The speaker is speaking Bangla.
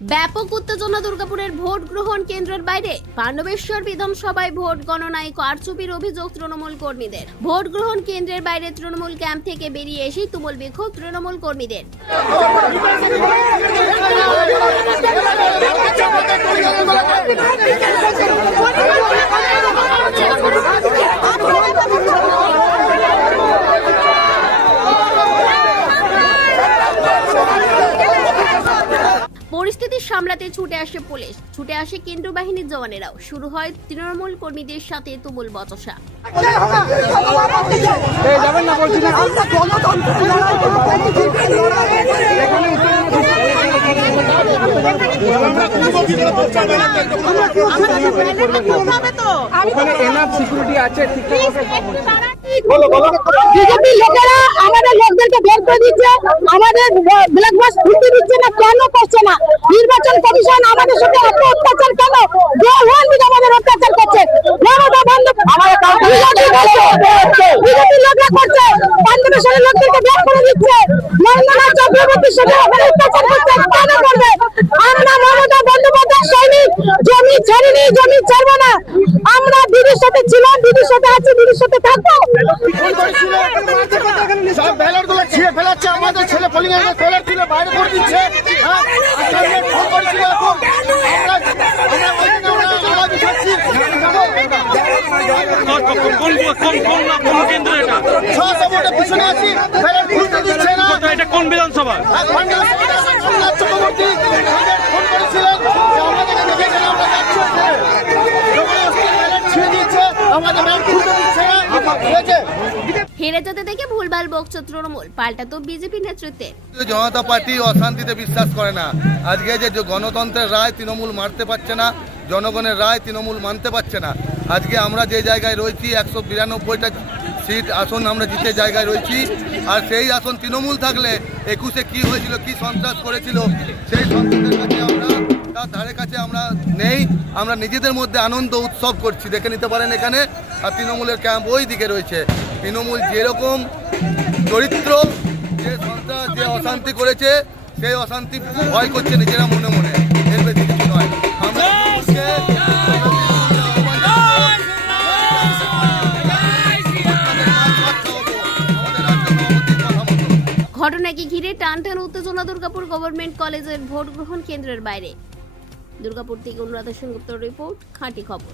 ব্যাপক উত্তেজনা দুর্গাপুরের ভোট গ্রহণ কেন্দ্রের বাইরে। পাণ্ডবেশ্বর বিধানসভায় ভোট গণনায় কারচুপির অভিযোগ তৃণমূল কর্মীদের। ভোট গ্রহণ কেন্দ্রের বাইরে তৃণমূল ক্যাম্প থেকে বেরিয়ে এসেই তুমুল বিক্ষোভ তৃণমূল কর্মীদের। পরিস্থিতি সামলাতে ছুটে আসে পুলিশ, ছুটে আসে কেন্দ্রীয় বাহিনীর জওয়ানেরাও। শুরু হয় তৃণমূল কর্মীদের সাথে তুমুল বচসা। বিজেপি লোকেরা আমাদের লোকদেরকে বের করে দিচ্ছে, আমাদের ব্ল্যাক বাস খুলতে দিচ্ছে না। কেন করছে না? নির্বাচন কমিশন আমাদের সাথে এত অত্যাচার কেন? আমাদের অত্যাচার করছে মমতা বন্দ্যোপাধ্যায়, বিজেপি লোকরা করছে। পাণ্ডবেশ্বরের লোকদেরকে বের করে দিচ্ছে। নন্দনা চক্রবর্তীর সাথে অত্যাচার করছে। কেন করবে? আমরা মমতা বন্দ্যোপাধ্যায় সৈনিক। জমি ছাড়িনি, জমি ছাড়বো না। আমরা দিদির সাথে ছিলাম, দিদির সাথে আছি, দিদির সাথে থাকবো। সব ব্যালট গুলো ছিঁড়ে ফেলাচ্ছে, আমাদের ছেলে পোলিং এর ব্যালট তুলে বাইরে করে দিচ্ছে। পিছনে আছি, ব্যালট খুলতে দিচ্ছে না। এটা কোন বিধানসভা? চক্রবর্তী ফোন করেছিলেন যে আমাদেরকে দেখেছেন, আমরা যাচ্ছি, ব্যালট ছিঁড়ে দিচ্ছে, আমাদের ব্যালট খুলতে দিচ্ছে না। হেরে যেতে দেখে ভুলভাল বকছে তৃণমূল, পাল্টা তো বিজেপি নেতৃত্বে। জনতা পার্টি অশান্তিতে বিশ্বাস করে না। আজকে যে গণতন্ত্রের রায় তৃণমূল মানতে পারছে না, জনগণের রায় তৃণমূল মানতে পারছে না। আজকে আমরা যে জায়গায় রয়েছি 192টা সিট আসন আমরা জিতে জায়গায় রয়েছি। আর সেই আসন তৃণমূল থাকলে 21-এ কি হয়েছিল, কি সন্ত্রাস করেছিল, সেই সন্ত্রাসের কাছে আমরা তার ধারে কাছে আমরা নেই। আমরা নিজেদের মধ্যে আনন্দ উৎসব করছি, দেখে নিতে পারেন এখানে। আর তৃণমূলের ক্যাম্প ওই দিকে রয়েছে। তৃণমূল যেরকম চরিত্র, যে সন্ত্রাস, যে অশান্তি করেছে, সেই অশান্তি ভয় করছে নিজেরা মনে মনে, এর বেশি কিছু নয়। আমরা ঘটনাকে ঘিরে টানটান উত্তেজনা দুর্গাপুর গভর্নমেন্ট কলেজের ভোট গ্রহণ কেন্দ্রের বাইরে। দুর্গাপুর থেকে অনুরাধা সেনগুপ্তর রিপোর্ট, খাঁটি খবর।